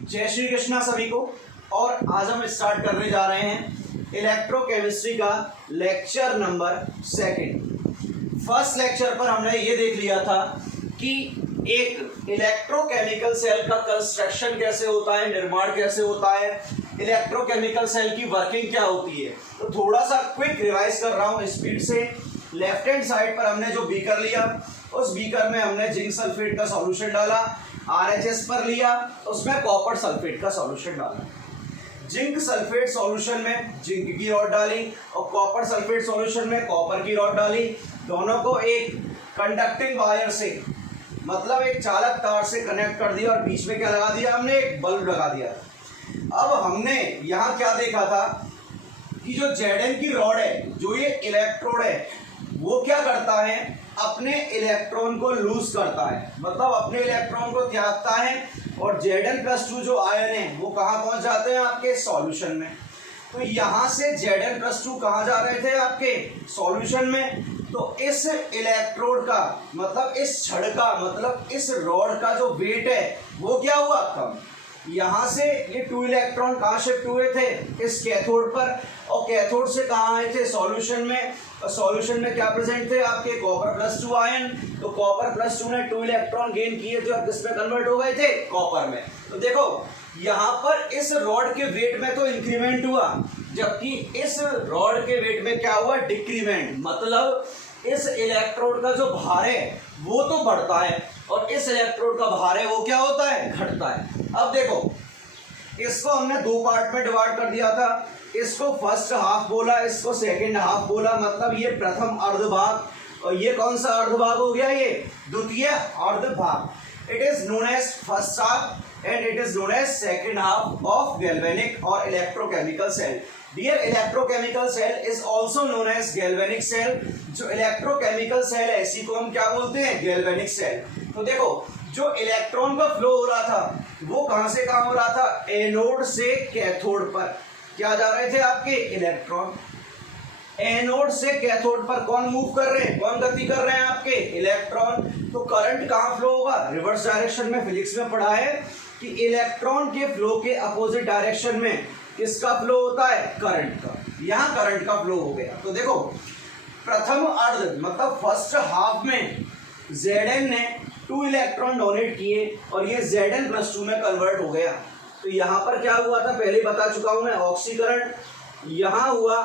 जय श्री कृष्णा सभी को। और आज हम स्टार्ट करने जा रहे हैं इलेक्ट्रोकेमिस्ट्री का लेक्चर नंबर 2। फर्स्ट लेक्चर पर हमने ये देख लिया था कि एक इलेक्ट्रोकेमिकल सेल का कंस्ट्रक्शन कैसे होता है, निर्माण कैसे होता है, इलेक्ट्रोकेमिकल सेल की वर्किंग क्या होती है। तो थोड़ा सा क्विक रिवाइज कर रहा हूँ स्पीड से। लेफ्ट हैंड साइड पर हमने जो बीकर लिया, उस बीकर में हमने जिंक सल्फेट का सॉल्यूशन डाला। RHS पर लिया, उसमें कॉपर सल्फेट का सॉल्यूशन डाला। जिंक सल्फेट सॉल्यूशन में जिंक की रॉड डाली और कॉपर सल्फेट सॉल्यूशन में कॉपर की रॉड डाली। दोनों को एक कंडक्टिंग वायर से, मतलब एक चालक तार से कनेक्ट कर दिया और बीच में क्या लगा दिया हमने, एक बल्ब लगा दिया। अब हमने यहाँ क्या देखा था कि जो Zn की रॉड है, जो ये इलेक्ट्रोड है, वो क्या करता है, अपने इलेक्ट्रॉन को लूज करता है, मतलब अपने इलेक्ट्रॉन को त्यागता है। और Zn+2 जो आयन है वो कहाँ पहुंच जाते हैं, आपके सॉल्यूशन में। तो यहां से Zn+2 कहाँ जा रहे थे, आपके सॉल्यूशन में। तो इस इलेक्ट्रोड का मतलब इस छड़ का मतलब इस रॉड का जो वेट है वो क्या हुआ, कम। यहां से ये 2 इलेक्ट्रॉन कहाँ शिफ्ट हुए थे, इस कैथोड पर, और कैथोड से कहाँ आए थे, सॉल्यूशन में। सॉल्यूशन में क्या प्रेजेंट थे, आपके Cr+2 आयन। तो Cr+2 ने 2 इलेक्ट्रॉन गेन किए थे और किस में कन्वर्ट हो गए थे, कॉपर में। तो देखो यहाँ पर इस रॉड के वेट में तो इंक्रीमेंट हुआ, जबकि इस रॉड के वेट में क्या हुआ, डिक्रीमेंट। मतलब इस इलेक्ट्रोड का जो भार है वो तो बढ़ता है और इस इलेक्ट्रोड का भार है वो क्या होता है, घटता है। अब देखो इसको हमने 2 पार्ट में डिवाइड कर दिया था। इसको फर्स्ट हाफ बोला, इसको सेकंड हाफ बोला। मतलब ये प्रथम अर्धभाग और ये कौन सा अर्धभाग हो गया, ये द्वितीय अर्धभाग। It is known as first half and it is known as second half of galvanic और electrochemical cell. Dear, electrochemical cell is also known as galvanic cell. जो इलेक्ट्रोकेमिकल सेल है इसी को हम क्या बोलते हैं, गैल्वेनिक सेल। तो देखो जो इलेक्ट्रॉन का फ्लो हो रहा था वो कहां से कहां हो रहा था, एनोड से कैथोड पर। क्या जा रहे थे आपके इलेक्ट्रॉन, एनोड से कैथोड पर कौन मूव कर रहे हैं, कौन गति कर रहे हैं, आपके इलेक्ट्रॉन। तो करंट कहां फ्लो होगा, रिवर्स डायरेक्शन में। फिजिक्स में पढ़ा है कि इलेक्ट्रॉन के फ्लो के अपोजिट डायरेक्शन में किसका फ्लो होता है, करंट का। यहां करंट का फ्लो हो गया। तो देखो प्रथम अर्ध मतलब फर्स्ट हाफ में Zn ने 2 इलेक्ट्रॉन डोनेट किए और ये Zn+2 में कन्वर्ट हो गया। तो यहाँ पर क्या हुआ था, पहले बता चुका हूं मैं, ऑक्सीकरण। यहाँ हुआ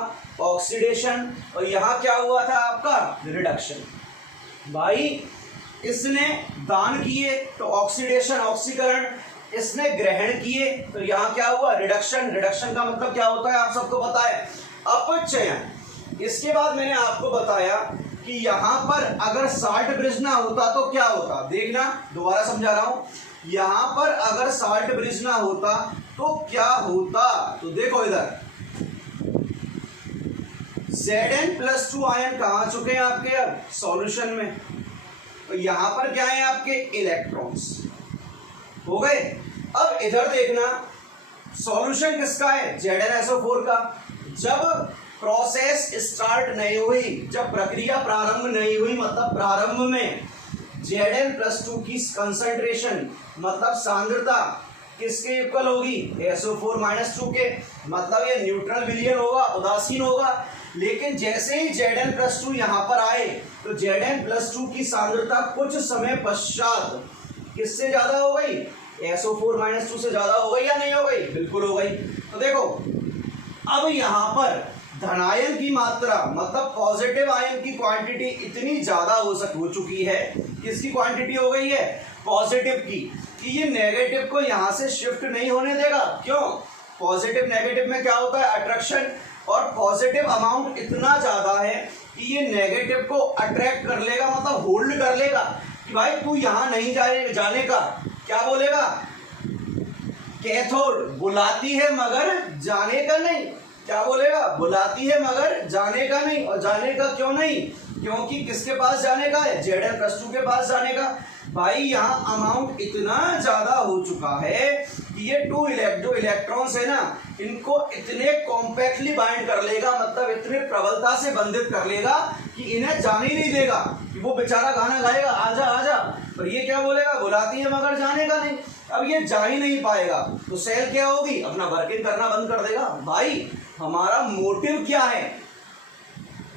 ऑक्सीडेशन और यहाँ क्या हुआ था, आपका रिडक्शन। भाई इसने दान किए तो ऑक्सीडेशन, ऑक्सीकरण। इसने ग्रहण किए तो यहाँ क्या हुआ, रिडक्शन। रिडक्शन का मतलब क्या होता है, आप सबको पता है, अपचयन। इसके बाद मैंने आपको बताया कि यहाँ पर अगर साल्ट ब्रिज ना होता तो क्या होता, देखना दोबारा समझा रहा हूं। यहाँ पर अगर साल्ट ब्रिज ना होता तो क्या होता, तो देखो इधर Zn+2 आयन कहाँ चुके हैं आपके, अब सॉल्यूशन में। तो यहाँ पर क्या है, आपके इलेक्ट्रॉन्स हो गए। अब इधर देखना, सॉल्यूशन किसका है, ZnSO4 का। जब प्रोसेस स्टार्ट नहीं हुई, जब प्रक्रिया प्रारंभ नहीं हुई, मतलब प्रारंभ में Zn+2 की कंसंट्रेशन मतलब सांद्रता किसके इक्वल होगी, SO4-2 के। मतलब ये न्यूट्रल विलियन होगा, उदासीन होगा। लेकिन जैसे ही Zn+2 यहाँ पर आए तो Zn+2 की सांद्रता कुछ समय पश्चात किससे ज्यादा हो गई, SO4-2 से ज्यादा हो गई या नहीं हो गई, बिल्कुल हो गई। तो देखो अब यहाँ पर धनायन की मात्रा मतलब पॉजिटिव आयन की क्वांटिटी इतनी ज्यादा हो चुकी है, किसकी क्वांटिटी हो गई है, पॉजिटिव की, कि ये नेगेटिव को यहां से शिफ्ट नहीं होने देगा। क्यों, पॉजिटिव नेगेटिव में क्या होता है, अट्रैक्शन। और पॉजिटिव अमाउंट इतना ज्यादा है कि ये नेगेटिव को अट्रैक्ट कर लेगा, मतलब होल्ड कर लेगा कि भाई तू यहां नहीं जाने का। क्या बोलेगा, कैथोड बुलाती है मगर जाने का नहीं। क्या बोलेगा, बुलाती है मगर जाने का नहीं। और जाने का क्यों नहीं, क्योंकि किसके पास जाने का है, Zn+2 के पास जाने का। भाई यहाँ अमाउंट इतना ज्यादा हो चुका है कि ये जो इलेक्ट्रॉन्स है ना, इनको इतने कॉम्पैक्टली बाइंड कर लेगा, मतलब इतने प्रबलता से बंधित कर लेगा कि इन्हें जाने ही नहीं देगा कि वो बेचारा गाना गाएगा आजा आजा, पर ये क्या बोलेगा, बुलाती है मगर जाने का नहीं। अब ये जा ही नहीं पाएगा तो सेल क्या होगी, अपना वर्किंग करना बंद कर देगा। भाई हमारा मोटिव क्या है,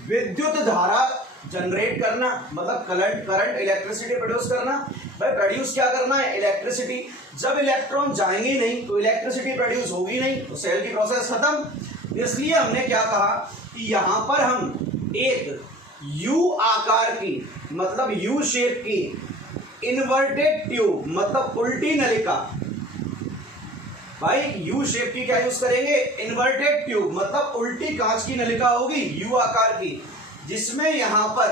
विद्युत धारा जनरेट करना, मतलब करंट इलेक्ट्रिसिटी प्रोड्यूस करना। भाई प्रोड्यूस क्या करना है, इलेक्ट्रिसिटी। जब इलेक्ट्रॉन जाएंगे नहीं तो इलेक्ट्रिसिटी प्रोड्यूस होगी नहीं, तो सेल की प्रोसेस खत्म। इसलिए हमने क्या कहा कि यहां पर हम एक यू आकार की, मतलब यू शेप की इन्वर्टेड ट्यूब, मतलब उल्टी नलिका। भाई यू शेप की क्या यूज करेंगे, इन्वर्टेड ट्यूब, मतलब उल्टी कांच की नलिका होगी यू आकार की, जिसमें यहां पर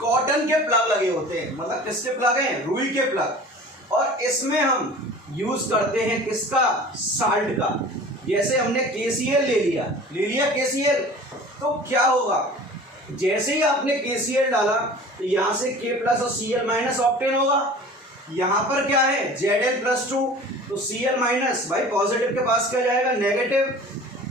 कॉटन के प्लग लगे होते हैं। मतलब किसके प्लग हैं, रुई के प्लग। और इसमें हम यूज करते हैं किसका, साल्ट का। जैसे हमने KCl ले लिया KCl, तो क्या होगा, जैसे ही आपने KCl डाला तो यहां से K प्लस और Cl माइनस ऑप्टेन होगा। यहां पर क्या है, Zn+2, तो Cl माइनस, भाई पॉजिटिव के पास क्या जाएगा, नेगेटिव,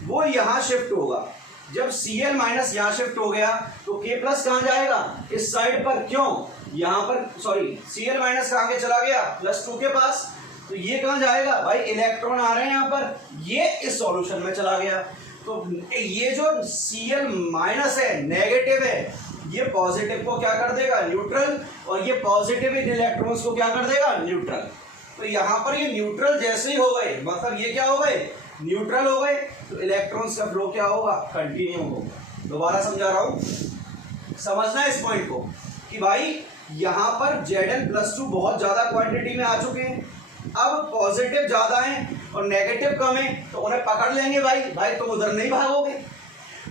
वो यहां शिफ्ट होगा। जब Cl माइनस यहां शिफ्ट हो गया तो K प्लस कहां जाएगा, इस साइड पर। क्यों, यहां पर सॉरी Cl माइनस कहां के चला गया, +2 के पास, तो ये कहां जाएगा, भाई इलेक्ट्रॉन आ रहे हैं यहां पर, ये इस सॉल्यूशन में चला गया। तो ये जो Cl माइनस है, नेगेटिव है, ये पॉजिटिव को क्या कर देगा, न्यूट्रल, और ये पॉजिटिव इलेक्ट्रॉन्स को क्या कर देगा, न्यूट्रल। तो यहां पर ये न्यूट्रल जैसे ही हो गए, मतलब ये क्या हो गए, न्यूट्रल हो गए, तो इलेक्ट्रॉन्स का फ्लो क्या होगा, कंटिन्यू होगा। दोबारा समझा रहा हूं, समझना है इस पॉइंट को कि भाई यहां पर Zn+2 बहुत ज्यादा क्वांटिटी में आ चुके हैं। अब पॉजिटिव ज्यादा है और नेगेटिव कम है, तो उन्हें पकड़ लेंगे। भाई तुम उधर नहीं भागोगे।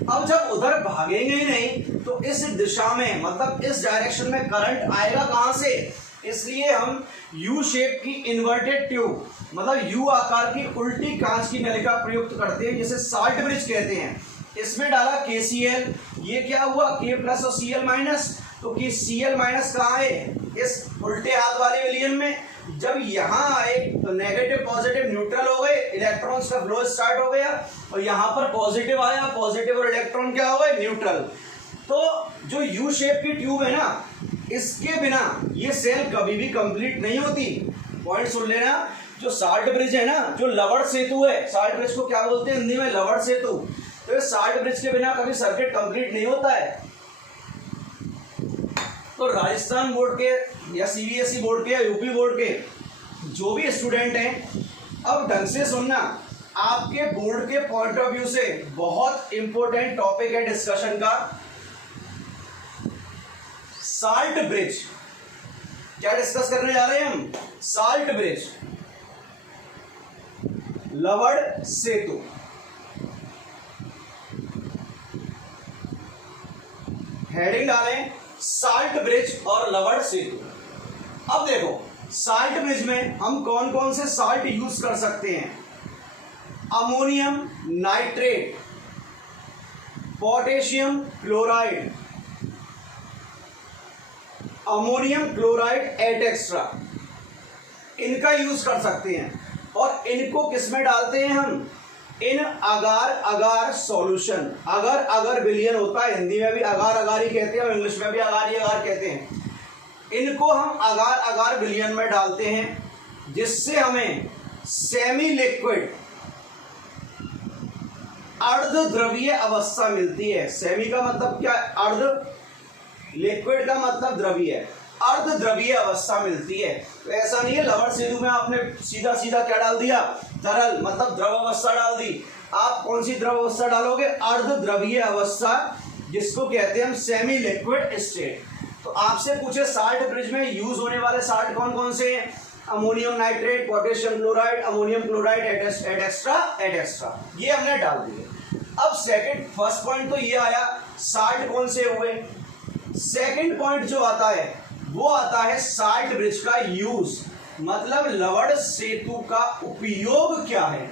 अब जब उधर भागेंगे ही नहीं तो इस दिशा में, मतलब इस डायरेक्शन में करंट आएगा कहां से, इसलिए हम यू शेप की इन्वर्टेड ट्यूब, मतलब यू आकार की उल्टी कांच की नलिका प्रयुक्त करते हैं, जिसे साल्ट ब्रिज कहते हैं। इसमें डाला KCl, ये क्या हुआ, K प्लस और Cl माइनस, तो कि Cl माइनस कहाँ है, इस उल्टे हाथ वाले विलियन में। जब यहां आए तो नेगेटिव पॉजिटिव न्यूट्रल हो गए, इलेक्ट्रॉन्स का फ्लो स्टार्ट हो गया, और यहां पर पॉजिटिव आया, पॉजिटिव और इलेक्ट्रॉन क्या हो गए, न्यूट्रल। तो जो यू शेप की ट्यूब है ना, इसके बिना ये सेल कभी भी कंप्लीट नहीं होती। पॉइंट सुन लेना, जो साल्ट ब्रिज है ना, जो लवड़ सेतु है, साल्ट ब्रिज को क्या बोलते हैं हिंदी में, लवड़ सेतु, तो इस साल्ट ब्रिज के बिना कभी सर्किट कंप्लीट नहीं होता है। तो राजस्थान बोर्ड के या CBSE बोर्ड के या यूपी बोर्ड के जो भी स्टूडेंट हैं, अब ढंग से सुनना, आपके बोर्ड के पॉइंट ऑफ व्यू से बहुत इंपॉर्टेंट टॉपिक है डिस्कशन का, साल्ट ब्रिज। क्या डिस्कस करने जा रहे हैं हम, साल्ट ब्रिज, लवड़ सेतु। हेडिंग डालें, साल्ट ब्रिज और लवड़ सेतु। अब देखो, साल्ट ब्रिज में हम कौन कौन से साल्ट यूज कर सकते हैं, ammonium nitrate, potassium chloride, ammonium chloride et cetera, इनका यूज कर सकते हैं। और इनको किस में डालते हैं हम, इन अगार अगार सॉल्यूशन। अगर अगर विलियन होता है, हिंदी में भी अगार अगार ही कहते हैं और इंग्लिश में भी अगार ही अगार कहते हैं। इनको हम अगार अगार विलियन में डालते हैं, जिससे हमें सेमी लिक्विड अर्ध द्रवीय अवस्था मिलती है। सेमी का मतलब क्या है, अर्ध, लिक्विड का मतलब द्रवीय, अर्ध द्रवीय अवस्था मिलती है। तो ऐसा नहीं है लवड़ सेतु में आपने सीधा सीधा क्या डाल दिया, तरल, मतलब द्रव अवस्था डाल दी। आप कौन सी द्रव अवस्था डालोगे, अर्ध द्रवीय अवस्था, जिसको कहते हैं हम सेमी लिक्विड स्टेट। तो आपसे पूछे साल्ट ब्रिज में यूज होने वाले साल्ट कौन कौन से हैं, ammonium nitrate, potassium chloride, ammonium chloride et cetera, ये हमने डाल दिए। अब सेकंड, फर्स्ट पॉइंट तो ये आया साल्ट कौन से हुए। सेकंड पॉइंट जो आता है वो आता है साल्ट ब्रिज का यूज, मतलब लवड़ सेतु का उपयोग क्या है।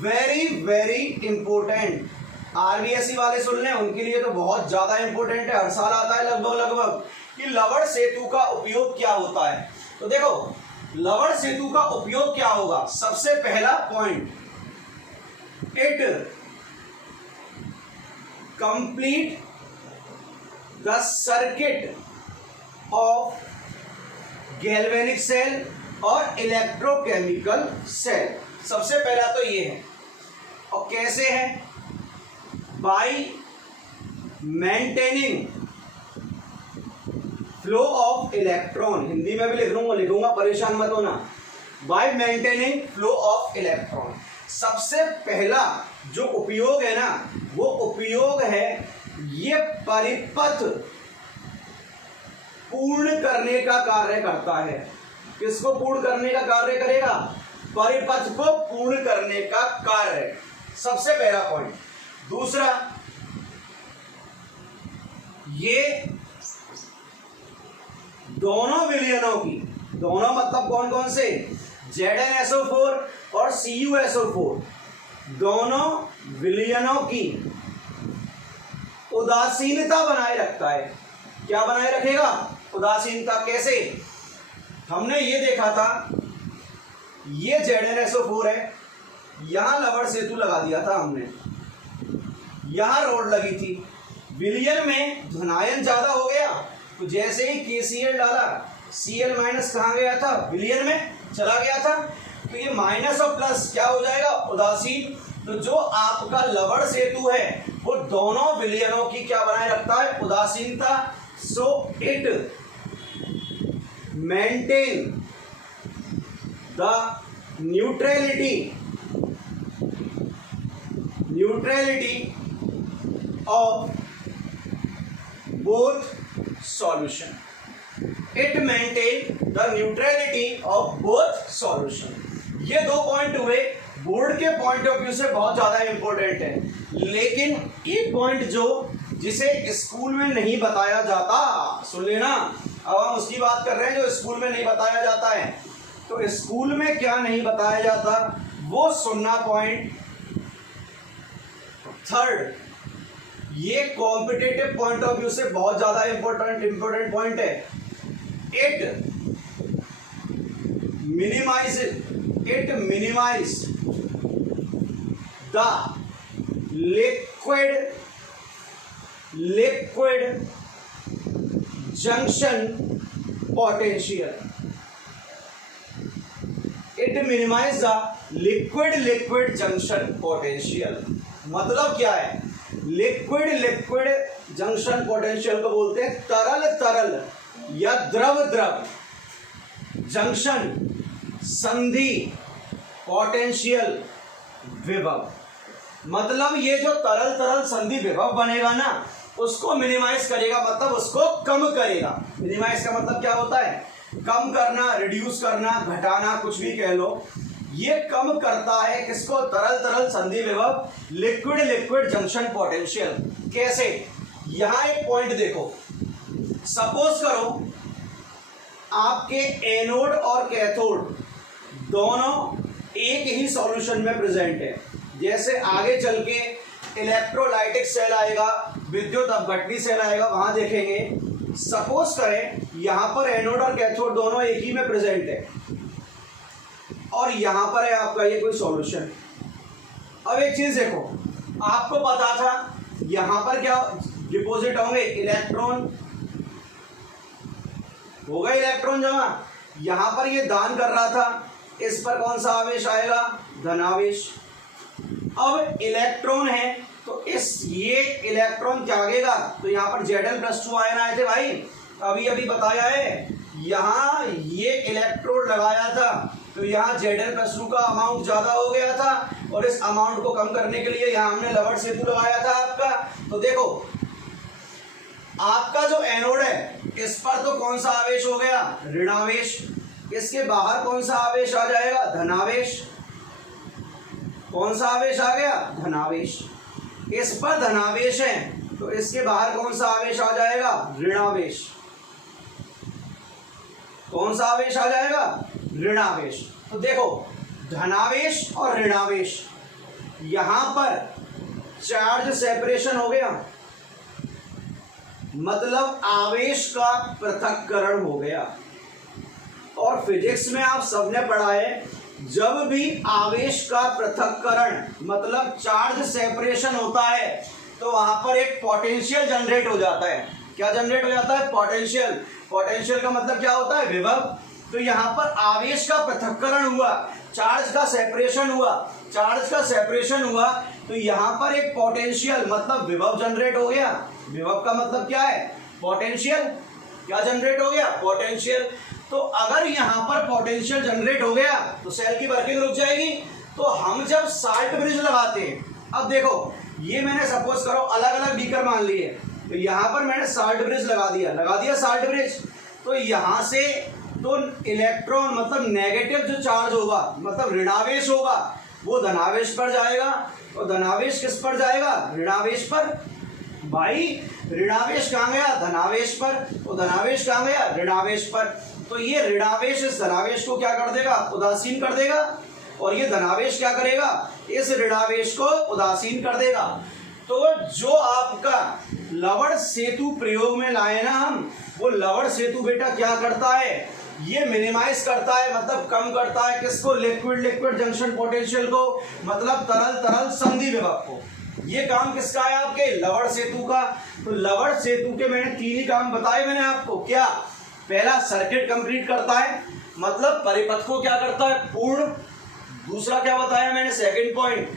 वेरी वेरी इंपॉर्टेंट, RBSE वाले सुन लें, उनके लिए तो बहुत ज्यादा इंपॉर्टेंट है, हर साल आता है लगभग कि लवड़ सेतु का उपयोग क्या होता है। तो देखो, लवड़ सेतु का उपयोग क्या होगा। सबसे पहला point, it complete the circuit of galvanic cell और इलेक्ट्रोकेमिकल सेल। सबसे पहला तो ये है, और कैसे है, by maintaining flow of electron, Hindi में भी लिखूंगा परेशान मत होना, by maintaining flow of electron. सबसे पहला जो उपयोग है ना, वो उपयोग है ये परिपथ पूर्ण करने का कार्य करता है। किसको पूर्ण करने का कार्य करेगा? परिपथ को पूर्ण करने का कार्य, सबसे पहला पॉइंट। दूसरा, ये दोनों विलयनों की, दोनों मतलब कौन कौन से, ZnSO4 और CuSO4, दोनों विलयनों की उदासीनता बनाए रखता है। क्या बनाए रखेगा? उदासीनता। कैसे? हमने ये देखा था, ये ZnSO4 है, यहां लवण सेतु लगा दिया था हमने, यहां रोड लगी थी, विलयन में धनायन ज्यादा हो गया, तो जैसे ही KCl डाला, Cl माइनस कहाँ गया था? विलयन में चला गया था, तो ये माइनस और प्लस क्या हो जाएगा? उदासीन। तो जो आपका लवण सेतु है वो दोनों विलयनों की क्या बनाए रखता है? उदासीनता। So it maintain the neutrality of both solution. It maintain the neutrality of both solution. ये दो पॉइंट हुए, बोर्ड के पॉइंट ऑफ व्यू से बहुत ज्यादा इंपॉर्टेंट है, लेकिन एक पॉइंट जो जिसे स्कूल में नहीं बताया जाता, सुन लेना, अब हम उसकी बात कर रहे हैं जो स्कूल में नहीं बताया जाता है। तो स्कूल में क्या नहीं बताया जाता वो सुनना। पॉइंट थर्ड, ये कॉम्पिटिटिव पॉइंट ऑफ व्यू से बहुत ज्यादा इंपॉर्टेंट पॉइंट है। It minimise the liquid junction potential. It minimise the liquid junction potential. मतलब क्या है? लिक्विड जंक्शन पोटेंशियल को बोलते हैं तरल या द्रव जंक्शन संधि पोटेंशियल विभव। मतलब ये जो तरल संधि विभव बनेगा ना, उसको मिनिमाइज करेगा, मतलब उसको कम करेगा। मिनिमाइज का मतलब क्या होता है? कम करना, रिड्यूस करना, घटाना, कुछ भी कह लो। ये कम करता है किसको? तरल संधि विभव, लिक्विड जंक्शन पोटेंशियल। कैसे? यहां एक पॉइंट देखो, सपोज करो आपके एनोड और कैथोड दोनों एक ही सॉल्यूशन में प्रेजेंट है। जैसे आगे चल के इलेक्ट्रोलाइटिक सेल आएगा, विद्युत अपघटनी सेल आएगा, वहां देखेंगे। सपोज करें यहां पर एनोड और कैथोड दोनों एक ही में प्रेजेंट है, और यहां पर है आपका ये कोई सॉल्यूशन। अब एक चीज देखो, आपको पता था यहां पर क्या डिपॉजिट होंगे? इलेक्ट्रॉन होगा, इलेक्ट्रॉन जमा। यहां पर ये दान कर रहा था, इस पर कौन सा आवेश आएगा? धनावेश। अब इलेक्ट्रॉन है तो ये इलेक्ट्रॉन त्यागेगा, तो यहां पर Zl+2 आयन आए थे भाई, अभी बताया है। यहां ये इलेक्ट्रोड लगाया था तो यहाँ Zl+2 का अमाउंट ज्यादा हो गया था, और इस अमाउंट को कम करने के लिए यहाँ हमने लवण सेतु लगाया था आपका। तो देखो आपका जो एनोड है इस पर तो कौन सा आवेश हो गया? ऋणावेश। इसके बाहर कौन सा आवेश आ जाएगा? धनावेश। कौन सा आवेश आ गया? धनावेश। इस पर धनावेश है तो इसके बाहर कौन सा आवेश आ जाएगा? ऋणावेश। कौन सा आवेश आ जाएगा? ऋणावेश। तो देखो धनावेश और ऋणावेश, यहां पर चार्ज सेपरेशन हो गया, मतलब आवेश का पृथक्करण हो गया। और फिजिक्स में आप सबने पढ़ा है, जब भी आवेश का पृथक्करण मतलब चार्ज सेपरेशन होता है तो वहां पर एक पोटेंशियल जनरेट हो जाता है। क्या जनरेट हो जाता है? पोटेंशियल। पोटेंशियल का मतलब क्या होता है? विभव। तो यहाँ पर आवेश का पृथक्करण हुआ, चार्ज का सेपरेशन हुआ, चार्ज का सेपरेशन हुआ, तो यहाँ पर एक पोटेंशियल मतलब विभव जनरेट हो गया। विभव का मतलब क्या है? पोटेंशियल। क्या जनरेट हो गया? पोटेंशियल। तो अगर यहाँ पर पोटेंशियल जनरेट हो गया तो सेल की वर्किंग रुक जाएगी। तो हम जब साल्ट ब्रिज लगाते हैं, अब देखो ये मैंने सपोज करो अलग अलग बीकर मान लिए, तो यहाँ पर मैंने साल्ट ब्रिज लगा दिया साल्ट ब्रिज। तो यहाँ से तो इलेक्ट्रॉन मतलब नेगेटिव जो चार्ज होगा मतलब ऋणावेश होगा वो धनावेश पर जाएगा, और धनावेश किस पर जाएगा? ऋणावेश पर। भाई ऋणावेश कहाँ गया? धनावेश पर। तो धनावेश कहाँ गया? ऋणावेश पर। तो ये ऋणावेश इस धनावेश को क्या कर देगा? उदासीन कर देगा, और ये धनावेश क्या करेगा? इस ऋणावेश को उदासीन कर देगा। तो जो आपका लवण सेतु प्रयोग में लाए ना हम, वो लवण सेतु बेटा क्या करता है? ये मिनिमाइज करता है मतलब कम करता है किसको? लिक्विड लिक्विड जंक्शन पोटेंशियल को, मतलब तरल तरल संधि विभव को। ये काम किसका है? आपके लवण सेतु का। तो लवण सेतु के मैंने 3 ही काम बताए मैंने आपको। क्या? पहला सर्किट कंप्लीट करता है मतलब परिपथ को क्या करता है? पूर्ण। दूसरा क्या बताया मैंने? सेकंड पॉइंट,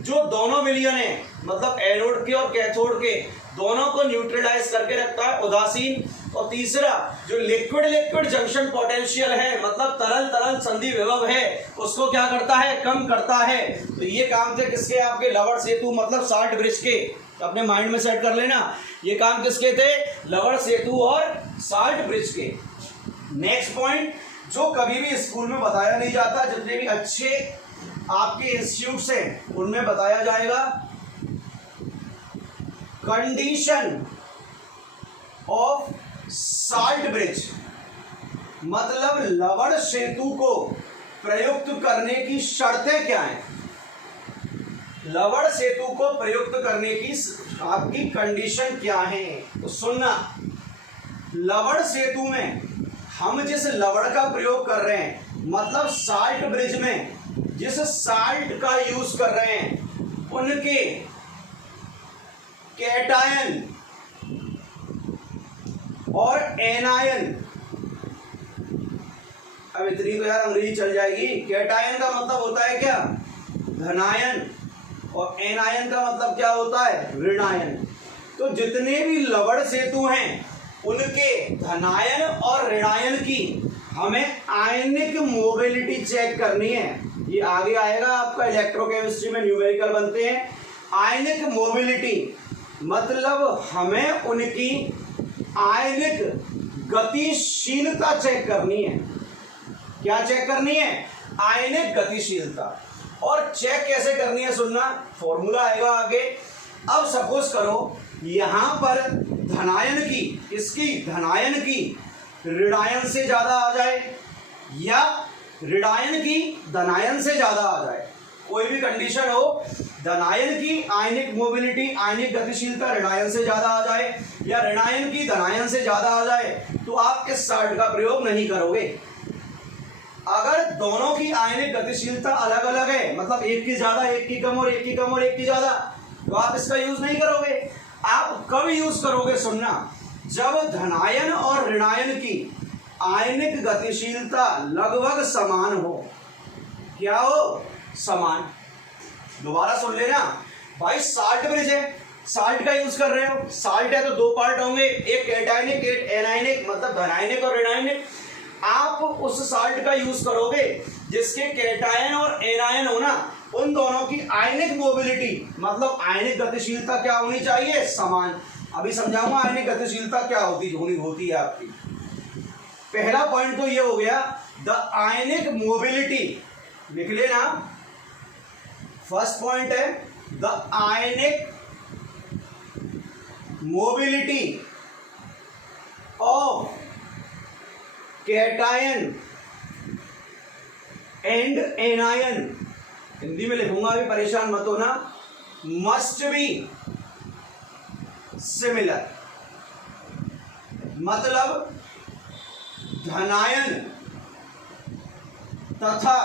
जो दोनों विलयन है मतलब एनोड के और कैथोड के दोनों को न्यूट्रलाइज करके रखता है, उदासीन। और तीसरा जो लिक्विड लिक्विड जंक्शन पोटेंशियल है मतलब तरल तरल संधि विभव है उसको क्या करता है? कम करता है। तो ये काम थे किसके? आपके लवण सेतु मतलब साल्ट ब्रिज के। अपने माइंड में सेट कर लेना, ये काम किसके थे? लवण सेतु और साल्ट ब्रिज के। नेक्स्ट पॉइंट जो कभी भी स्कूल में बताया नहीं जाता, जितने भी अच्छे आपके इंस्टीट्यूट्स हैं उनमें बताया जाएगा, कंडीशन ऑफ साल्ट ब्रिज मतलब लवण सेतु को प्रयुक्त करने की शर्तें क्या हैं? लवण सेतु को प्रयुक्त करने की आपकी कंडीशन क्या है? तो सुनना, लवण सेतु में हम जिस लवण का प्रयोग कर रहे हैं मतलब साल्ट ब्रिज में जिस साल्ट का यूज कर रहे हैं उनके कैटायन और एनायन, अब इतनी तो यार अंग्रेजी चल जाएगी। कैटायन का मतलब होता है क्या? धनायन, और एनायन का मतलब क्या होता है? ऋणायन। तो जितने भी लवण सेतु हैं उनके धनायन और ऋणायन की हमें आयनिक मोबिलिटी चेक करनी है। ये आगे आएगा आपका इलेक्ट्रोकेमिस्ट्री में न्यूमेरिकल बनते हैं। आयनिक मोबिलिटी मतलब हमें उनकी आयनिक गतिशीलता चेक करनी है। क्या चेक करनी है? आयनिक गतिशीलता। और चेक कैसे करनी है सुनना, फॉर्मूला आएगा आगे। अब सपोज करो यहां पर धनायन की, इसकी धनायन की ऋणायन से ज्यादा आ जाए या ऋणायन की धनायन से ज्यादा आ जाए, कोई भी कंडीशन हो, धनायन की आयनिक मोबिलिटी आयनिक गतिशीलता ऋणायन से ज्यादा आ जाए या ऋणायन की धनायन से ज्यादा आ जाए, तो आप इस साल्ट का प्रयोग नहीं करोगे। अगर दोनों की आयनिक गतिशीलता अलग अलग है मतलब एक की ज्यादा एक की कम और एक की कम और एक की ज्यादा, तो आप इसका यूज नहीं करोगे। आप कब यूज करोगे सुनना, जब धनायन और ऋणायन की आयनिक गतिशीलता लगभग समान हो। क्या हो? समान। दोबारा सुन लेना भाई, साल्ट ब्रिज है, साल्ट का यूज कर रहे हो, साल्ट है तो 2 पार्ट होंगे, एक कैटायनिक एक एनायनिक मतलब धनायनिक और ऋणायनिक। आप उस साल्ट का यूज करोगे जिसके कैटायन और एनायन हो ना, उन दोनों की आयनिक मोबिलिटी मतलब आयनिक गतिशीलता क्या होनी चाहिए? समान। अभी समझाऊंगा आयनिक गतिशीलता क्या होती है आपकी। पहला पॉइंट तो ये हो गया, द आयनिक मोबिलिटी, लिख लेना। फर्स्ट पॉइंट है the ionic mobility of cation and anion, Hindi में लिखूंगा अभी परेशान मत होना, मस्ट बी सिमिलर। मतलब धनायन तथा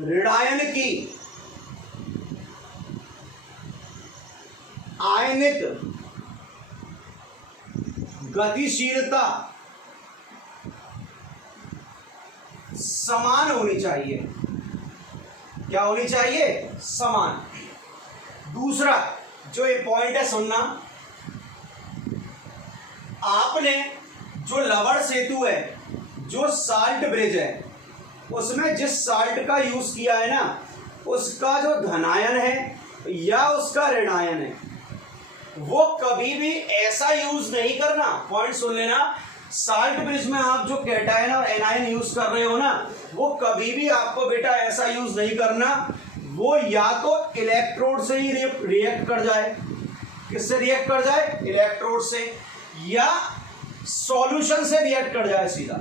ऋणायन की आयनिक गतिशीलता समान होनी चाहिए। क्या होनी चाहिए? समान। दूसरा जो ये पॉइंट है सुनना, आपने जो लवण सेतु है, जो साल्ट ब्रिज है, उसमें जिस साल्ट का यूज किया है ना, उसका जो धनायन है या उसका ऋणायन है, वो कभी भी ऐसा यूज नहीं करना। पॉइंट सुन लेना, साल्ट ब्रिज में आप जो कैटायन और एनायन यूज कर रहे हो ना, वो कभी भी आपको बेटा ऐसा यूज नहीं करना। वो या तो इलेक्ट्रोड से ही रिएक्ट कर जाए। किससे रिएक्ट कर जाए? इलेक्ट्रोड से, या सॉल्यूशन से रिएक्ट कर जाए सीधा।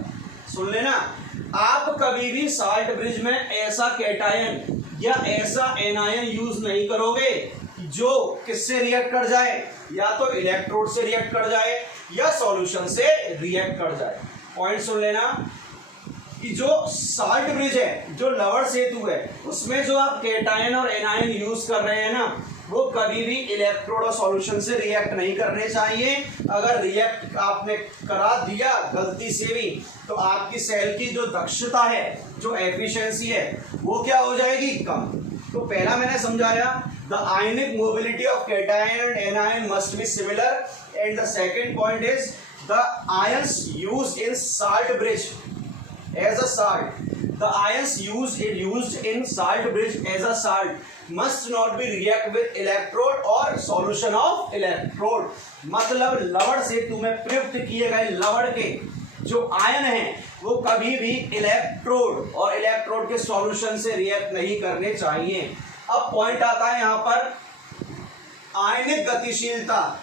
सुन लेना, आप कभी भी साल्ट ब्रिज में ऐसा कैटायन या ऐसा एनायन यूज नहीं करोगे जो किससे रिएक्ट कर जाए, या तो इलेक्ट्रोड से रिएक्ट कर जाए या सॉल्यूशन से रिएक्ट कर जाए। पॉइंट सुन लेना कि जो साल्ट ब्रिज है, जो लवण सेतु है, उसमें जो आप कैटायन और एनायन यूज कर रहे हैं ना, वो कभी भी इलेक्ट्रोड और सॉल्यूशन से रिएक्ट नहीं करने चाहिए। अगर रिएक्ट आपने करा दिया गलती से भी, तो आपकी सेल की जो दक्षता है, जो एफिशिएंसी है, वो क्या हो जाएगी? कम। तो पहला मैंने समझाया, the ionic mobility of cation and anion must be similar, and the second point is the ions used in salt bridge as a salt, the ions used in salt bridge as a salt must not be react with electrode or solution of electrode। मतलब लवण सेतु में प्रयुक्त किए गए लवण के जो ion हैं, वो कभी भी इलेक्ट्रोड और इलेक्ट्रोड के सॉल्यूशन से रिएक्ट नहीं करने चाहिए। अब पॉइंट आता है यहां पर आयनिक गतिशीलता,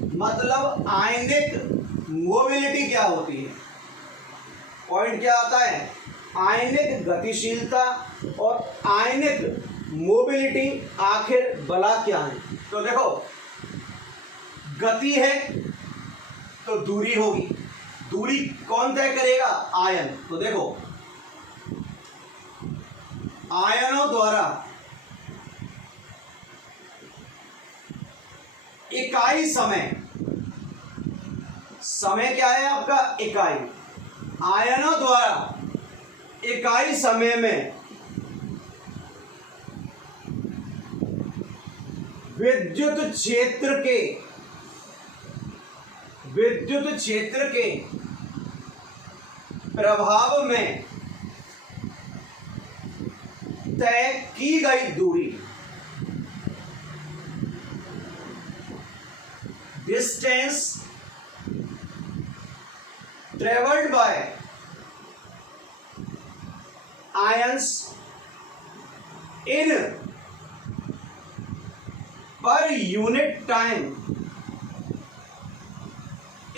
मतलब आयनिक मोबिलिटी क्या होती है। पॉइंट क्या आता है? आयनिक गतिशीलता और आयनिक मोबिलिटी आखिर भला क्या है? तो देखो, गति है तो दूरी होगी। दूरी कौन तय करेगा? आयन। तो देखो, आयनों द्वारा इकाई समय, समय क्या है आपका? इकाई। आयनों द्वारा इकाई समय में विद्युत क्षेत्र के प्रभाव में तय की गई दूरी, distance traveled by ions in per unit time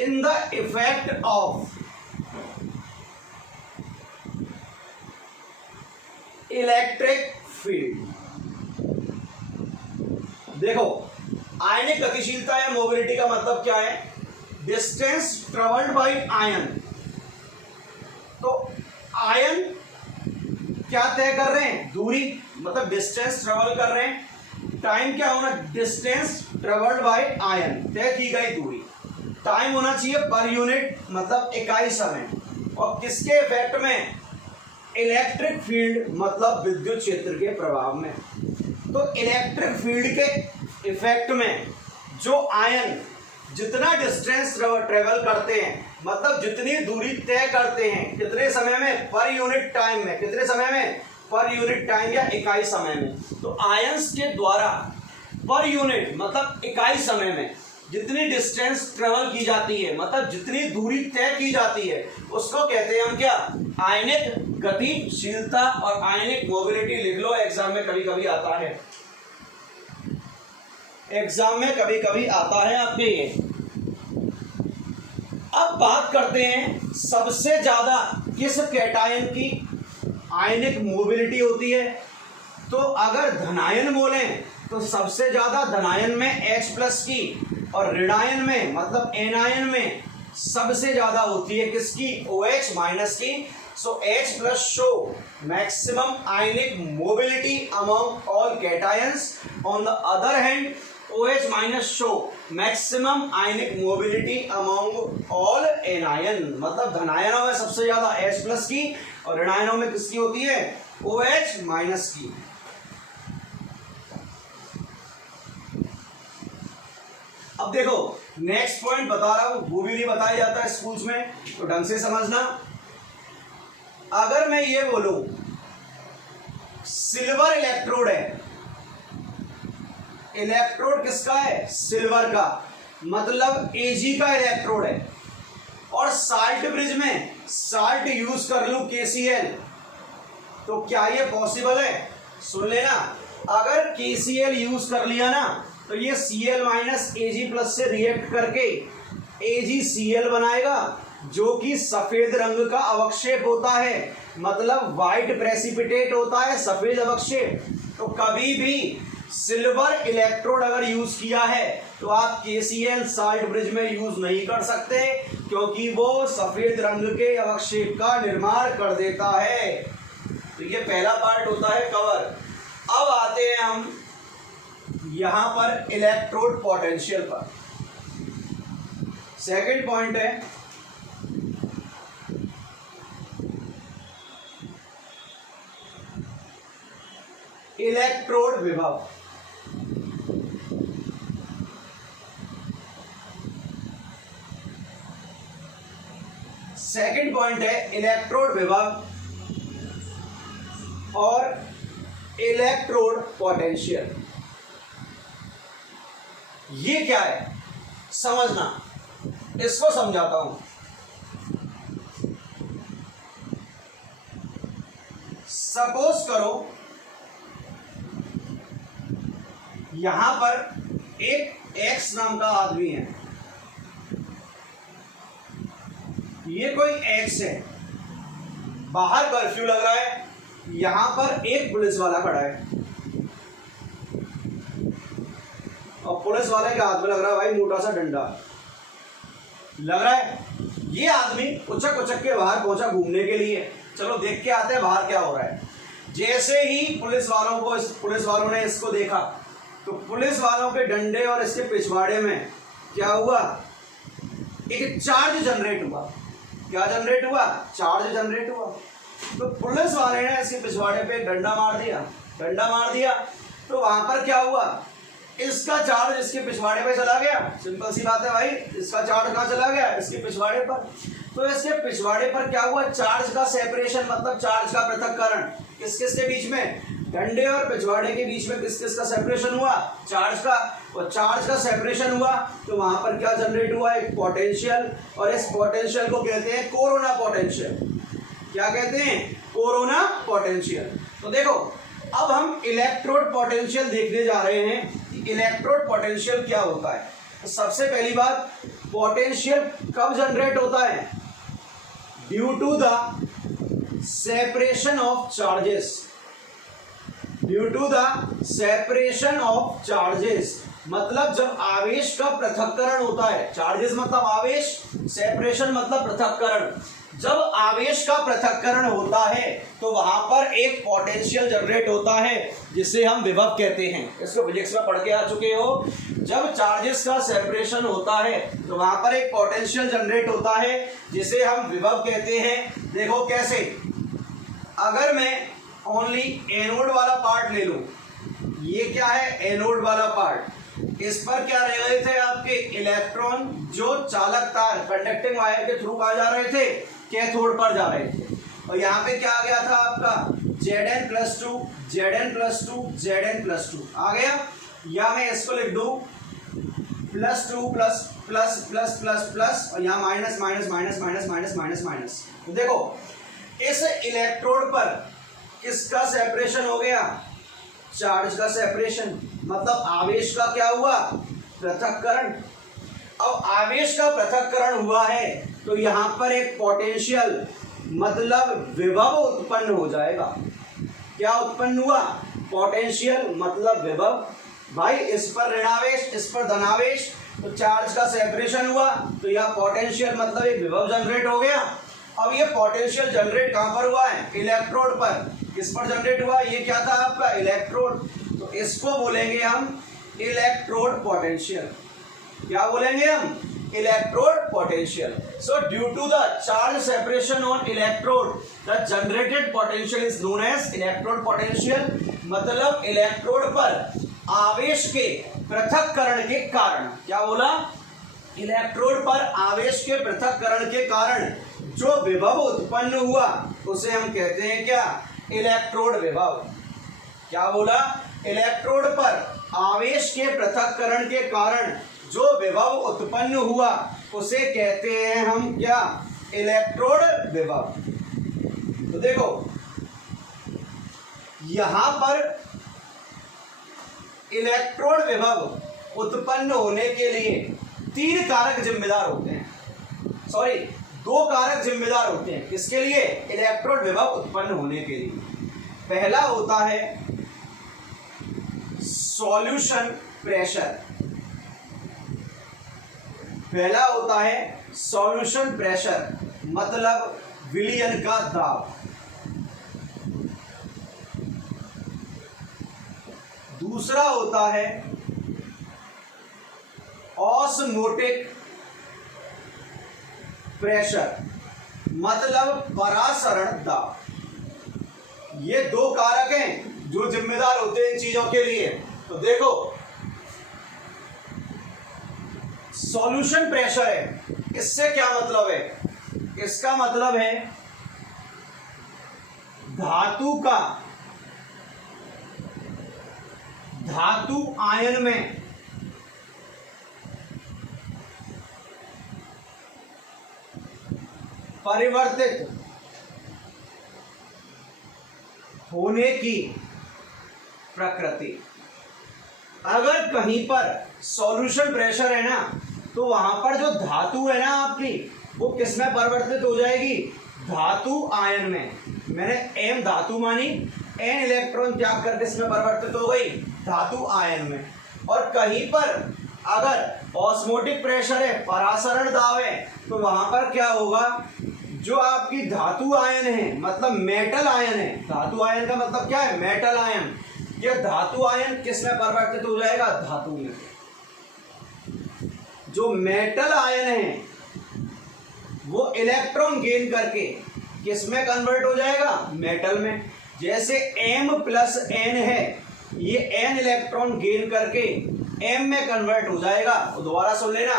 in the effect of electric field। देखो, आयनिक गतिशीलता या मोबिलिटी का मतलब क्या है? Distance travelled by ion. तो आयन क्या तय कर रहे हैं? दूरी, मतलब डिस्टेंस ट्रेवल कर रहे हैं। टाइम क्या होना? डिस्टेंस ट्रेवल्ड बाय आयन, तय की गई दूरी। टाइम होना चाहिए पर यूनिट, मतलब इकाई समय। और किसके इफेक्ट में? इलेक्ट्रिक फील्ड, मतलब विद्युत क्षेत्र के प्रभाव में। तो इलेक्ट्रिक फील्ड के इफेक्ट में जो आयन जितना डिस्टेंस ट्रेवल करते हैं, मतलब जितनी दूरी तय करते हैं, कितने समय में? पर यूनिट टाइम में। कितने समय में? पर यूनिट टाइम या इकाई समय में। तो आयंस के द्वारा पर यूनिट, मतलब इकाई समय में जितनी डिस्टेंस ट्रेवल की जाती है, मतलब जितनी दूरी तय की जाती है, उसको कहते हैं हम क्या? आयनिक गतिशीलता और आयनिक मोबिलिटी। लिख लो, एग्जाम में कभी कभी आता है, एग्जाम में कभी कभी आता है आपके ये। अब बात करते हैं सबसे ज्यादा किस कैटायन की आयनिक मोबिलिटी होती है। तो अगर धनायन बोलें तो सबसे ज्यादा धनायन में H+ की, और ऋणायन में, मतलब एनायन में सबसे ज्यादा होती है किसकी? OH- की। So H+ show maximum ionic mobility among all cations. On the other hand, OH minus show maximum ionic mobility among all anion, मतलब धनायनों में सबसे ज्यादा H प्लस की और ऋणायनों में किसकी होती है, OH माइनस की। अब देखो नेक्स्ट पॉइंट बता रहा हूं, वो भी नहीं बताया जाता है स्कूल्स में, तो ढंग से समझना। अगर मैं ये बोलूं सिल्वर इलेक्ट्रोड है, इलेक्ट्रोड किसका है, सिल्वर का, मतलब Ag का इलेक्ट्रोड है, और साल्ट ब्रिज में साल्ट यूज कर लूं KCl, तो क्या ये पॉसिबल है, सुन लेना। अगर KCl यूज कर लिया ना तो ये Cl माइनस Ag प्लस से रिएक्ट करके AgCl बनाएगा, जो कि सफेद रंग का अवक्षेप होता है, मतलब व्हाइट प्रेसिपिटेट होता है, सफेद अवक्षेप। तो कभी भी सिल्वर इलेक्ट्रोड अगर यूज किया है तो आप KCl साल्ट ब्रिज में यूज नहीं कर सकते, क्योंकि वो सफेद रंग के अवक्षेप का निर्माण कर देता है। तो ये पहला पार्ट होता है कवर। अब आते हैं हम यहां पर इलेक्ट्रोड पोटेंशियल पर। सेकंड पॉइंट है इलेक्ट्रोड विभव। सेकंड पॉइंट है इलेक्ट्रोड विभव और इलेक्ट्रोड पोटेंशियल। ये क्या है समझना, इसको समझाता हूं। सपोज करो यहां पर एक X नाम का आदमी है, ये कोई X है, बाहर कर्फ्यू लग रहा है, यहां पर एक पुलिस वाला खड़ा है और पुलिस वाले के हाथ में लग रहा है भाई मोटा सा डंडा लग रहा है। ये आदमी उचक उचक के बाहर पहुंचा घूमने के लिए, चलो देख के आते हैं बाहर क्या हो रहा है। जैसे ही पुलिस वालों ने इसको देखा तो पुलिस वालों के डंडे और इसके पिछवाड़े में क्या हुआ, एक चार्ज जनरेट हुआ। क्या जनरेट हुआ, चार्ज जनरेट हुआ। तो पुलिस वाले ने इसके पिछवाड़े पे डंडा मार दिया तो वहां पर क्या हुआ, इसका चार्ज इसके पिछवाड़े पे चला गया। सिंपल सी बात है भाई, इसका चार्ज कहां चला गया, इसके पिछवाड़े पर। तो इसके पिछवाड़े पर क्या हुआ, चार्ज का सेपरेशन, मतलब चार्ज का पृथक्करण। किस किस के बीच में, डंडे और पिछवाड़े के बीच में किस किस का सेपरेशन हुआ, चार्ज का। और चार्ज का सेपरेशन हुआ तो वहां पर क्या जनरेट हुआ, एक पोटेंशियल, और इस पोटेंशियल को कहते हैं कोरोना पोटेंशियल। क्या कहते हैं, कोरोना पोटेंशियल। तो देखो अब हम इलेक्ट्रोड पोटेंशियल देखने जा रहे हैं। इलेक्ट्रोड पोटेंशियल क्या होता है। तो सबसे पहली बात, पोटेंशियल कब जनरेट होता है, due to the separation of charges. Due to the separation of charges, मतलब जब आवेश का पृथक्करण होता है। चार्जेस मतलब आवेश, सेपरेशन मतलब पृथक्करण। जब आवेश का पृथक्करण होता है तो वहां पर एक पोटेंशियल जनरेट होता है जिसे हम विभव कहते हैं। इसको फिजिक्स में पढ़ के आ चुके हो। जब चार्जेस का सेपरेशन होता है तो वहां पर एक पोटेंशियल जनरेट होता है जिसे हम विभव कहते हैं। देखो कैसे, अगर मैं ओनली एनोड वाला पार्ट ले लूं, ये क्या है, एनोड वाला पार्ट। इस पर क्या रह गए थे आपके इलेक्ट्रॉन, जो चालक तार कंडक्टिंग वायर के थ्रू कहा जा रहे थे, कैथोड पर जा रहे थे। और यहाँ पे क्या आ गया था आपका Zn+2 Zn+2 Zn+2 आ गया। या मैं इसको लिख दूं +2 plus plus plus plus plus और यहाँ minus minus minus minus minus minus minus. तो देखो इस इलेक्ट्रोड पर किसका सेपरेशन हो गया, चार्ज का सेपरेशन, मतलब आवेश का क्या हुआ, पृथक्करण। अब आवेश का पृथक्करण हुआ है तो यहां पर एक पोटेंशियल मतलब विभव उत्पन्न हो जाएगा। क्या उत्पन्न हुआ, पोटेंशियल मतलब विभव। भाई इस पर ऋणावेश, इस पर धनावेश, तो चार्ज का सेपरेशन हुआ तो यह पोटेंशियल मतलब एक विभव जनरेट हो गया। अब ये पोटेंशियल जनरेट कहां पर हुआ है, इलेक्ट्रोड पर। किस पर जनरेट हुआ, ये क्या था आपका इलेक्ट्रोड। तो इसको बोलेंगे हम इलेक्ट्रोड पोटेंशियल। क्या बोलेंगे हम? Electrode potential. So due to the charge separation on electrode the generated potential is known as electrode potential. मतलब इलेक्ट्रोड पर आवेश के पृथक्करण के कारण, क्या बोला? इलेक्ट्रोड पर आवेश के पृथक्करण के कारण जो विभव उत्पन्न हुआ उसे हम कहते हैं क्या? इलेक्ट्रोड विभव। क्या बोला? इलेक्ट्रोड पर आवेश के पृथक्करण के कारण जो विभव उत्पन्न हुआ उसे कहते हैं हम क्या? इलेक्ट्रोड विभव। तो देखो यहां पर इलेक्ट्रोड विभव उत्पन्न होने के लिए तीन कारक जिम्मेदार होते हैं, सॉरी दो कारक जिम्मेदार होते हैं। किसके लिए? इलेक्ट्रोड विभव उत्पन्न होने के लिए। पहला होता है सॉल्यूशन प्रेशर। पहला होता है सॉल्यूशन प्रेशर, मतलब विलयन का दाब। दूसरा होता है ऑस्मोटिक प्रेशर, मतलब परासरण दाब। ये दो कारक हैं जो जिम्मेदार होते हैं इन चीजों के लिए। तो देखो सॉल्यूशन प्रेशर है, इससे क्या मतलब है? इसका मतलब है धातु आयन में परिवर्तित होने की प्रकृति। अगर कहीं पर सॉल्यूशन प्रेशर है ना तो वहां पर जो धातु है ना आपकी वो किस में परिवर्तित हो जाएगी? धातु आयन में। मैंने एम धातु मानी, एन इलेक्ट्रॉन त्याग कर किस में परिवर्तित हो गई? धातु आयन में। और कहीं पर अगर ऑस्मोटिक प्रेशर है, परासरण दाब है, तो वहां पर क्या होगा? जो आपकी धातु आयन है, मतलब मेटल आयन है, धातु आयन का मतलब क्या है? Metal ion. ये धातु आयन किस में परिवर्तित हो जाएगा? धातु में। जो मेटल आयन है वो इलेक्ट्रॉन गेन करके किस में कन्वर्ट हो जाएगा? मेटल में। जैसे M प्लस N है, ये N इलेक्ट्रॉन गेन करके M में कन्वर्ट हो जाएगा। तो दोबारा सुन लेना,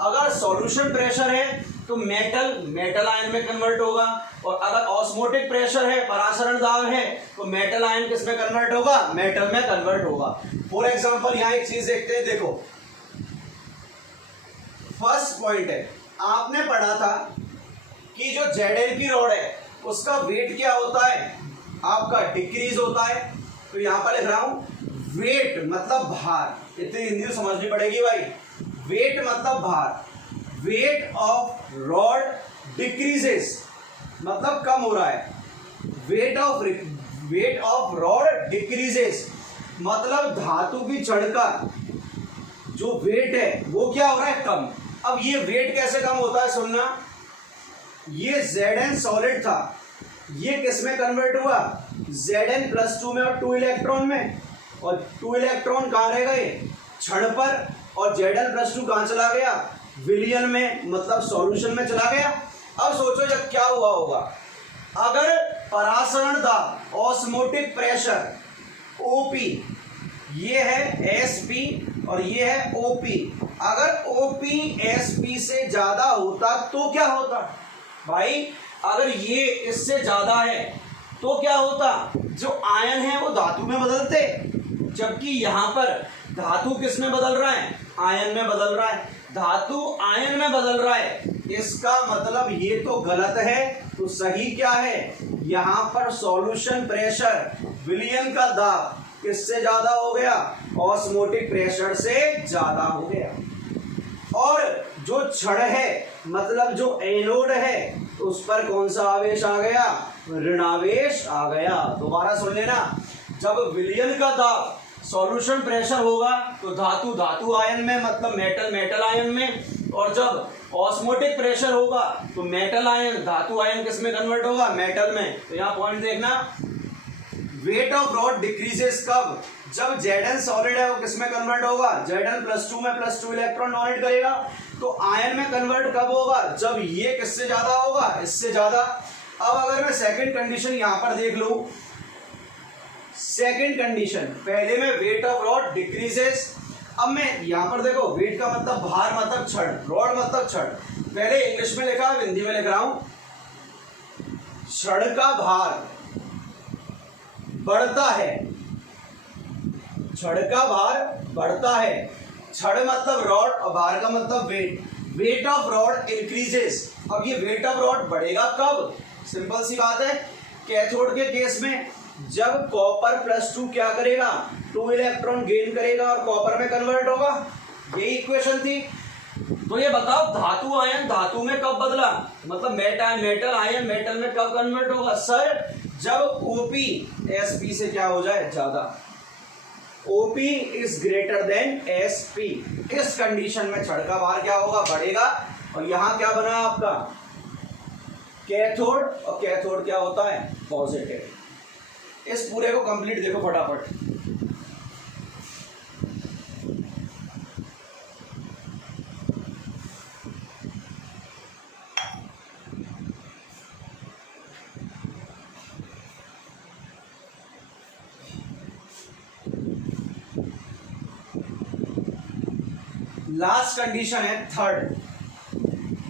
अगर सॉल्यूशन प्रेशर है तो मेटल आयन में कन्वर्ट होगा, और अगर ऑस्मोटिक प्रेशर है, परासरण दाब है, तो मेटल आयन किस में कन्वर्ट होगा? मेटल में कन्वर्ट होगा। फॉर एग्जांपल यहां एक चीज देखते हैं। देखो फर्स्ट पॉइंट है, आपने पढ़ा था कि जो Zn की रॉड है उसका वेट क्या होता है? आपका डिक्रीज होता है। तो यहां पर लिख रहा हूं वेट मतलब भार। इतनी हिंदी समझनी पड़ेगी भाई। वेट मतलब भार। वेट ऑफ रॉड डिक्रीजेस मतलब कम हो रहा है। वेट ऑफ रॉड डिक्रीजेस मतलब धातु की छड़ का जो वेट है वो क्या हो रहा है? कम। अब ये वेट कैसे कम होता है? सुनना, ये Zn सॉलिड था, ये किस में कन्वर्ट हुआ? Zn+2 में और 2 इलेक्ट्रॉन में। और 2 इलेक्ट्रॉन कहाँ रह गए? छड़ पर। और Zn+2 कहाँ चला गया? विलयन में, मतलब सॉल्यूशन में चला गया। अब सोचो जब क्या हुआ होगा अगर परासरण दाब, ऑस्मोटिक प्रेशर OP, ये है SP और ये है OP, अगर OP SP से ज्यादा होता तो क्या होता भाई? अगर ये इससे ज्यादा है तो क्या होता? जो आयन है वो धातु में बदलते, जबकि यहां पर धातु किस में बदल रहा है? आयन में बदल रहा है। धातु आयन में बदल रहा है, इसका मतलब ये तो गलत है। तो सही क्या है? यहां पर सॉल्यूशन प्रेशर, विलयन का दाब किससे ज्यादा हो गया? ऑस्मोटिक प्रेशर से ज्यादा हो गया। और जो छड़ है, मतलब जो एनोड है, उस पर कौन सा आवेश आ गया? ऋणावेश आ गया। दोबारा सुन लेना, जब विलयन का दाब, सॉल्यूशन प्रेशर होगा तो धातु आयन में, मतलब मेटल आयन में, और जब ऑस्मोटिक प्रेशर होगा तो मेटल आयन, धातु आयन किस में कन्वर्ट होगा? मेटल में। तो यहाँ पॉइंट देखना, वेट ऑफ रॉड डिक्रीजेस कब? जब Zn सॉलिड है वो किस में कन्वर्ट होगा, Zn +2 में +2 इलेक्ट्रॉन डोनेट करेगा। तो आयन में कन्वर्ट कब होगा, जब ये किससे ज्यादा होगा, इससे ज्यादा। अब अगर मैं सेकंड कंडीशन यहां पर देख लूं, सेकंड कंडीशन, पहले में वेट ऑफ रॉड डिक्रीजेस। अब मैं यहां पर देखो, वेट का मतलब भार मतलब छड़, रॉड मतलब छड़, पहले इंग्लिश में लिखा है, हिंदी में लिख रहा हूं। छड़ का भार बढ़ता है, छड़ का भार बढ़ता है, छड़ मतलब रॉड और भार का मतलब weight. Weight of rod increases. अब ये वेट ऑफ रॉड बढ़ेगा कब, सिंपल सी बात है, कैथोड के केस में जब कॉपर +2 क्या करेगा, 2 इलेक्ट्रॉन गेन करेगा और कॉपर में कन्वर्ट होगा। यही इक्वेशन थी। तो ये बताओ धातु आयन धातु में कब बदला, मतलब मेटल आयन मेटल में कब कन्वर्ट होगा। सर जब OP SP से क्या हो जाए, ज्यादा। OP is greater then SP। इस कंडीशन में छड़ का भार क्या होगा, बढ़ेगा। और यहां क्या बना आपका, कैथोड, और कैथोड क्या होता है, पॉजिटिव। इस पूरे को कंप्लीट देखो फटाफट। लास्ट कंडीशन है थर्ड,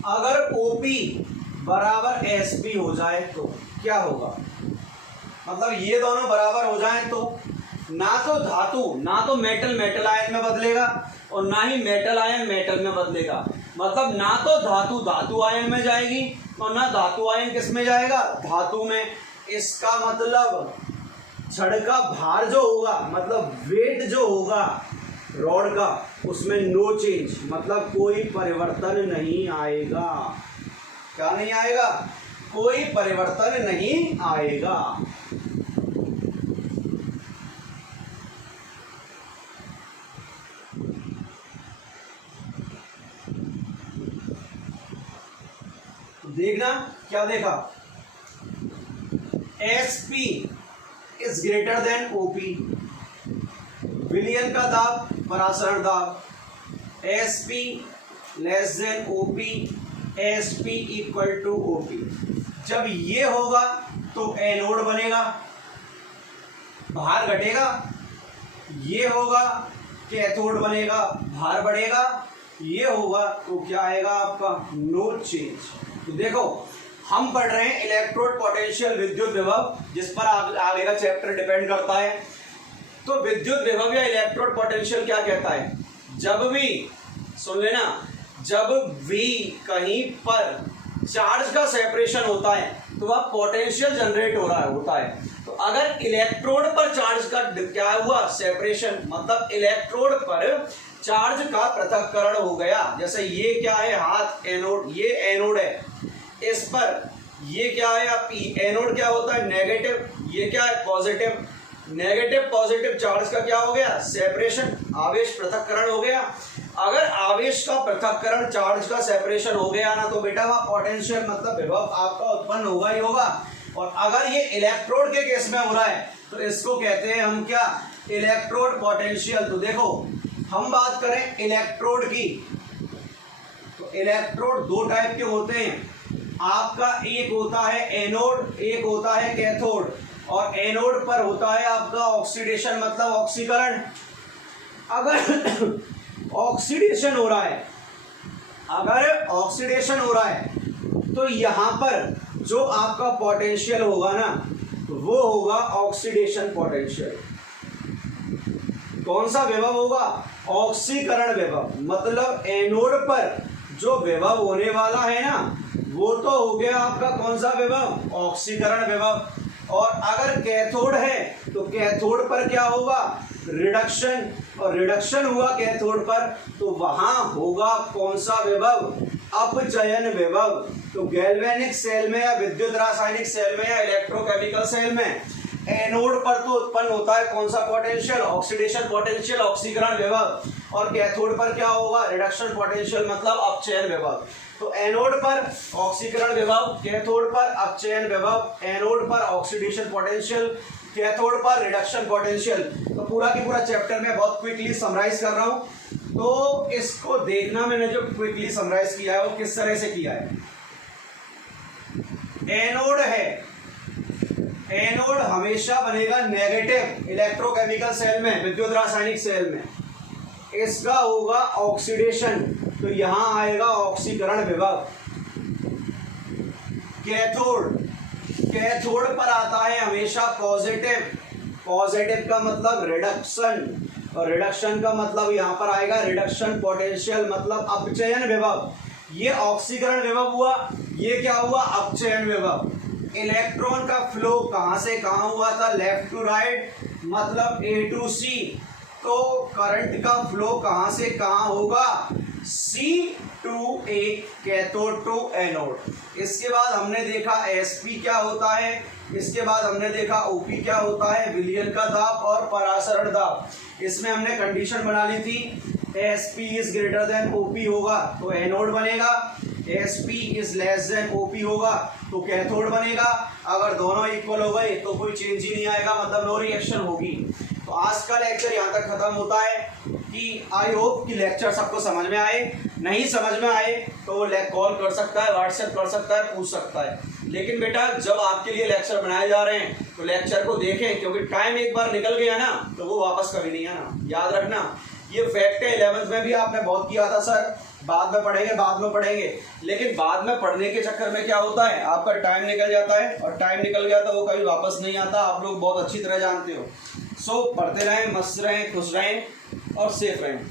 अगर OP बराबर SP हो जाए तो क्या होगा, मतलब ये दोनों बराबर हो जाएं तो ना तो धातु, ना तो मेटल आयन में बदलेगा और ना ही मेटल आयन मेटल में बदलेगा। मतलब ना तो धातु आयन में जाएगी और ना धातु आयन किस में जाएगा, धातु में। इसका मतलब छड़ का भार जो होगा, मतलब वेट जो होगा रॉड का, उसमें नो चेंज, मतलब कोई परिवर्तन नहीं आएगा। क्या नहीं आएगा, कोई परिवर्तन नहीं आएगा। देखना क्या देखा, SP is greater than OP, विलयन का दाब, परासरण दाब। SP less than OP, SP equal to OP। जब ये होगा तो एनोड बनेगा, भार घटेगा। ये होगा कैथोड बनेगा, भार बढ़ेगा। ये होगा तो क्या आएगा आपका, नो चेंज। तो देखो हम पढ़ रहे हैं इलेक्ट्रोड पोटेंशियल, विद्युत विभव, जिस पर आगे का चैप्टर डिपेंड करता है। तो विद्युत विभव या इलेक्ट्रोड पोटेंशियल क्या कहता है, जब भी, सुन लेना, जब भी कहीं पर चार्ज का सेपरेशन होता है तो वह पोटेंशियल जनरेट हो रहा होता है। तो अगर इलेक्ट्रोड पर चार्ज का क्या हुआ, सेपरेशन, मतलब इलेक्ट्रोड पर चार्ज का पृथक्करण हो गया। जैसे ये क्या है, हाथ एनोड, ये एनोड है, इस पर ये क्या है आपकी, एनोड क्या होता है, नेगेटिव, ये क्या है, पॉजिटिव। नेगेटिव पॉजिटिव चार्ज का क्या हो गया, सेपरेशन, आवेश पृथक्करण हो गया। अगर आवेश का पृथक्करण, चार्ज का सेपरेशन हो गया ना, तो बेटा वह पोटेंशियल मतलब विभव आपका उत्पन्न होगा ही होगा। और अगर ये इलेक्ट्रोड के केस में हो रहा है तो इसको कहते हैं हम क्या, इलेक्ट्रोड पोटेंशियल। तो देखो हम बात करें इलेक्ट्रोड की, तो इलेक्ट्रोड दो टाइप के होते हैं। आपका एक होता है एनोड, एक होता है कैथोड। और एनोड पर होता है आपका ऑक्सीडेशन, मतलब ऑक्सीकरण। अगर ऑक्सीडेशन हो रहा है, अगर ऑक्सीडेशन हो रहा है तो यहां पर जो आपका पोटेंशियल होगा ना, वो होगा ऑक्सीडेशन पोटेंशियल। कौन सा विभव होगा, ऑक्सीकरण विभव। मतलब एनोड पर जो विभव होने वाला है ना, वो तो हो गया आपका कौन सा विभव, ऑक्सीकरण विभव। और अगर कैथोड है तो कैथोड पर क्या होगा, रिडक्शन। और रिडक्शन हुआ कैथोड पर तो वहां होगा कौन सा विभव, अपचयन विभव। तो गैल्वेनिक सेल में या विद्युत रासायनिक सेल में या इलेक्ट्रोकेमिकल सेल में एनोड पर तो उत्पन्न होता है कौन सा पोटेंशियल, ऑक्सीडेशन पोटेंशियल, ऑक्सीकरण विभव। और कैथोड पर क्या होगा, रिडक्शन पोटेंशियल मतलब अपचयन विभव। तो एनोड पर ऑक्सीकरण विभव, कैथोड पर अपचयन विभव, एनोड पर ऑक्सीडेशन पोटेंशियल, कैथोड पर रिडक्शन पोटेंशियल। तो पूरा की पूरा चैप्टर में बहुत क्विकली समराइज कर रहा हूं। तो इसको देखना, मैंने जो क्विकली समराइज किया है वो किस तरह से किया है। एनोड है, एनोड हमेशा बनेगा नेगेटिव इलेक्ट्रोकेमिकल सेल में, विद्युत रासायनिक सेल में। इसका होगा ऑक्सीडेशन, तो यहां आएगा ऑक्सीकरण विभव। कैथोड, कैथोड पर आता है हमेशा पॉजिटिव, पॉजिटिव का मतलब रिडक्शन, और रिडक्शन का मतलब यहां पर आएगा रिडक्शन पोटेंशियल मतलब अपचयन विभव। ये ऑक्सीकरण विभव हुआ, ये क्या हुआ, अपचयन विभव। इलेक्ट्रॉन का फ्लो कहां से कहां हुआ था, लेफ्ट टू राइट मतलब A टू C। तो करंट का फ्लो कहां से कहां होगा, C to A, cathode to anode. इसके बाद हमने देखा SP क्या होता है, इसके बाद हमने देखा OP क्या होता है, विलयन का दाब और परासरण दाब। इसमें हमने कंडीशन बना ली थी SP is greater than OP होगा तो एनोड बनेगा, SP is less than OP होगा तो कैथोड बनेगा। अगर दोनों इक्वल हो गए तो कोई चेंज ही नहीं आएगा, मतलब नो रिएक्शन होगी। तो आज का लेक्चर यहाँ तक खत्म होता है कि आई होप कि लेक्चर सबको समझ में आए। नहीं समझ में आए तो वो कॉल कर सकता है, व्हाट्सएप कर सकता है, पूछ सकता है। लेकिन बेटा जब आपके लिए लेक्चर बनाए जा रहे हैं तो लेक्चर को देखें, क्योंकि टाइम एक बार निकल गया ना तो वो वापस कभी नहीं आना, याद रखना। ये फैक्ट है, 11th में भी आपने बहुत किया था सर, बाद में पढ़ेंगे, बाद में पढ़ेंगे। लेकिन बाद में पढ़ने के चक्कर में क्या होता है, आपका टाइम निकल जाता है, और टाइम निकल गया तो वो कभी वापस नहीं आता, आप लोग बहुत अच्छी तरह जानते हो। सो पढ़ते रहें, मस्त रहें, खुश रहें और सेफ रहें।